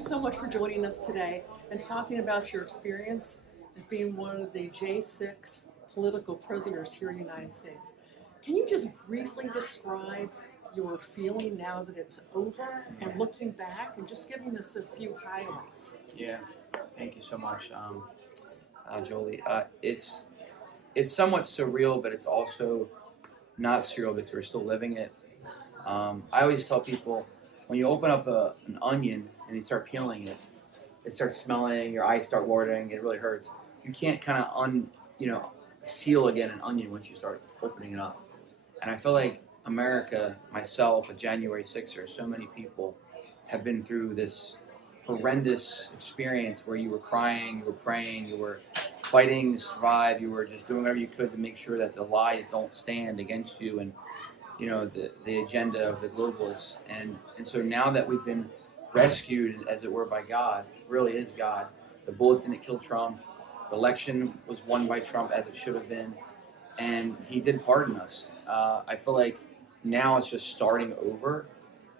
so much for joining us today and talking about your experience as being one of the J6 political prisoners here in the United States. Can you just briefly describe your feeling now that it's over and looking back and just giving us a few highlights? Yeah, thank you so much, Jolie. It's somewhat surreal, but it's also not surreal because we're still living it. I always tell people when you open up an onion and you start peeling it, it starts smelling, your eyes start watering, it really hurts. You can't kind of seal again an onion once you start opening it up. And I feel like America, myself, a January 6er, so many people have been through this horrendous experience where you were crying, you were praying, you were fighting to survive, you were just doing whatever you could to make sure that the lies don't stand against you and the agenda of the globalists. And so now that we've been rescued, as it were, by God, really is God. The bullet didn't kill Trump. The election was won by Trump as it should have been, and he did pardon us. I feel like now it's just starting over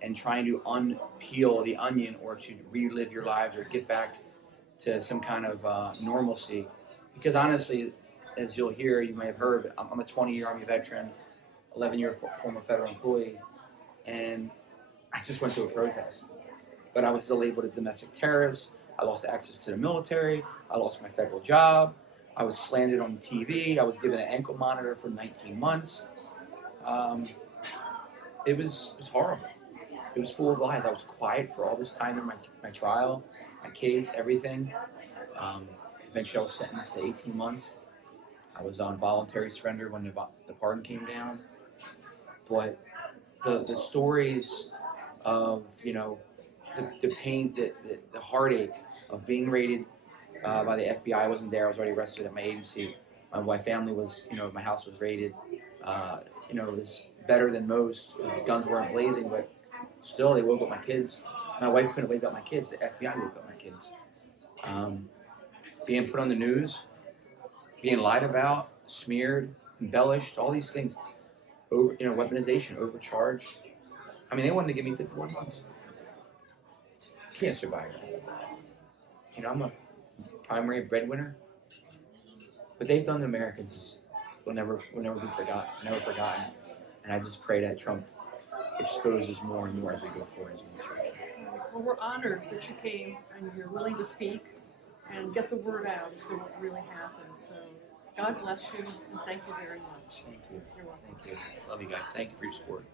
and trying to unpeel the onion or to relive your lives or get back to some kind of normalcy. Because honestly, as you'll hear, you may have heard, I'm a 20-year Army veteran, 11-year former federal employee, and I just went to a protest. But I was still labeled a domestic terrorist. I lost access to the military. I lost my federal job. I was slandered on TV. I was given an ankle monitor for 19 months. It was horrible. It was full of lies. I was quiet for all this time in my trial, my case, everything. Eventually I was sentenced to 18 months. I was on voluntary surrender when the pardon came down. But the stories of, the pain, the heartache of being raided by the FBI. I wasn't there. I was already arrested at my agency. My family was, my house was raided. It was better than most. The guns weren't blazing, but still they woke up my kids. My wife couldn't wake up my kids. The FBI woke up my kids. Being put on the news, being lied about, smeared, embellished, all these things. Weaponization, overcharged. I mean, they wanted to give me 51 months. Can't survive that. I'm a primary breadwinner. What they've done to Americans will never be forgotten. And I just pray that Trump exposes more and more as we go forward as administration. Well, we're honored that you came and you're willing to speak and get the word out as to what really happened. So God bless you and thank you very much. Thank you. You're welcome. Thank you. Love you guys. Thank you for your support.